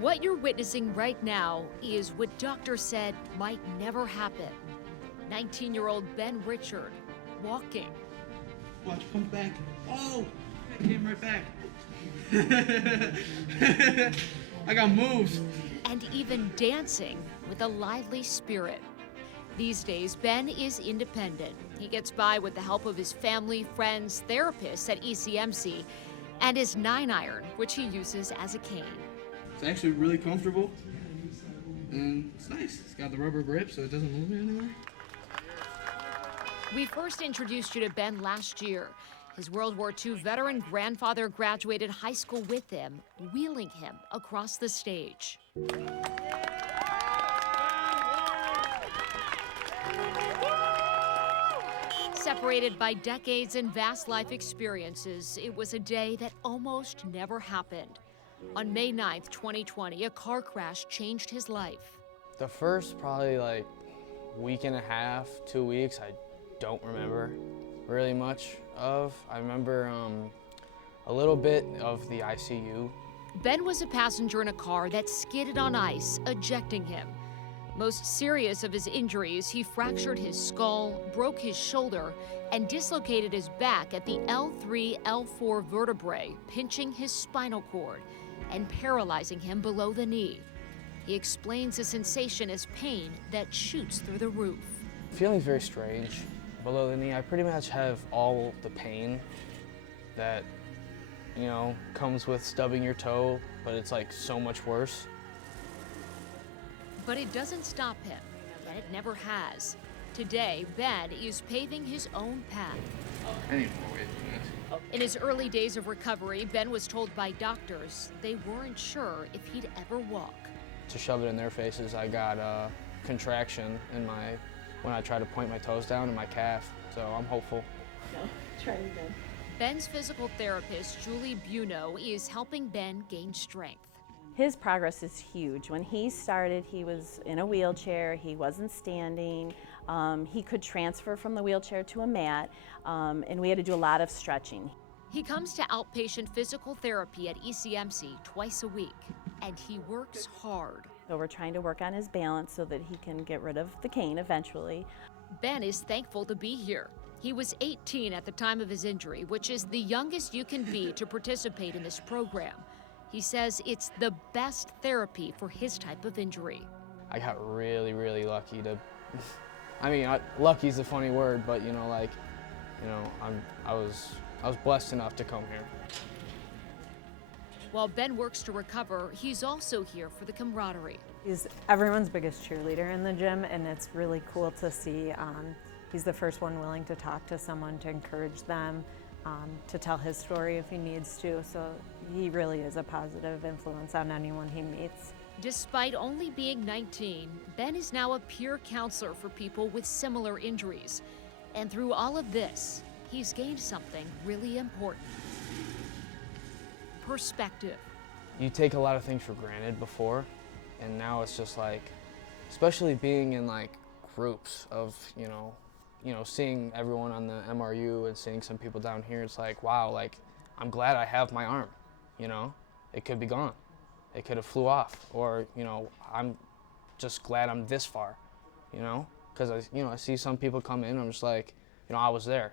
What you're witnessing right now is what doctors said might never happen. 19-year-old Ben Richard walking. Watch, come back. Oh, I came right back. I got moves. And even dancing with a lively spirit. These days, Ben is independent. He gets by with the help of his family, friends, therapists at ECMC, and his 9-iron, which he uses as a cane. It's actually really comfortable, and it's nice. It's got the rubber grip, so it doesn't move me anywhere. We first introduced you to Ben last year. His World War II veteran grandfather graduated high school with him, wheeling him across the stage. Separated by decades and vast life experiences, it was a day that almost never happened. On May 9th, 2020, a car crash changed his life. The first probably like week and a half, 2 weeks, I don't remember really much of. I remember a little bit of the ICU. Ben was a passenger in a car that skidded on ice, ejecting him. Most serious of his injuries, he fractured his skull, broke his shoulder, and dislocated his back at the L3, L4 vertebrae, pinching his spinal cord and paralyzing him below the knee. He explains the sensation as pain that shoots through the roof. Feeling very strange. Below the knee, I pretty much have all the pain that, comes with stubbing your toe, but it's like so much worse. But it doesn't stop him, and it never has. Today, Ben is paving his own path. I need more weight than this. In his early days of recovery, Ben was told by doctors they weren't sure if he'd ever walk. To shove it in their faces, I got a contraction in when I try to point my toes down in my calf, so I'm hopeful. No, try it again. Ben's physical therapist, Julie Buno, is helping Ben gain strength. His progress is huge. When he started, he was in a wheelchair, he wasn't standing, he could transfer from the wheelchair to a mat, and we had to do a lot of stretching. He comes to outpatient physical therapy at ECMC twice a week, and he works hard. So we're trying to work on his balance so that he can get rid of the cane eventually. Ben is thankful to be here. He was 18 at the time of his injury, which is the youngest you can be to participate in this program. He says it's the best therapy for his type of injury. I got really, really lucky to, lucky is a funny word, but I was blessed enough to come here. While Ben works to recover, he's also here for the camaraderie. He's everyone's biggest cheerleader in the gym, and it's really cool to see. He's the first one willing to talk to someone, to encourage them, to tell his story if he needs to. So he really is a positive influence on anyone he meets. Despite only being 19, Ben is now a peer counselor for people with similar injuries. And through all of this, he's gained something really important. Perspective. You take a lot of things for granted before, and now it's just like, especially being in like groups of, seeing everyone on the MRU and seeing some people down here, it's like, wow, like, I'm glad I have my arm, It could be gone. It could have flew off, or, I'm just glad I'm this far, Because, I see some people come in, I'm just like, I was there.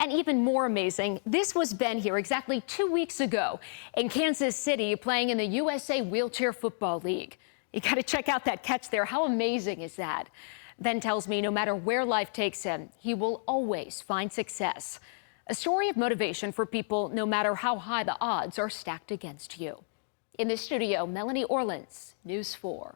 And even more amazing, this was Ben here exactly 2 weeks ago in Kansas City playing in the USA Wheelchair Football League. You got to check out that catch there. How amazing is that? Ben tells me no matter where life takes him, he will always find success. A story of motivation for people no matter how high the odds are stacked against you. In the studio, Melanie Orlins, News 4.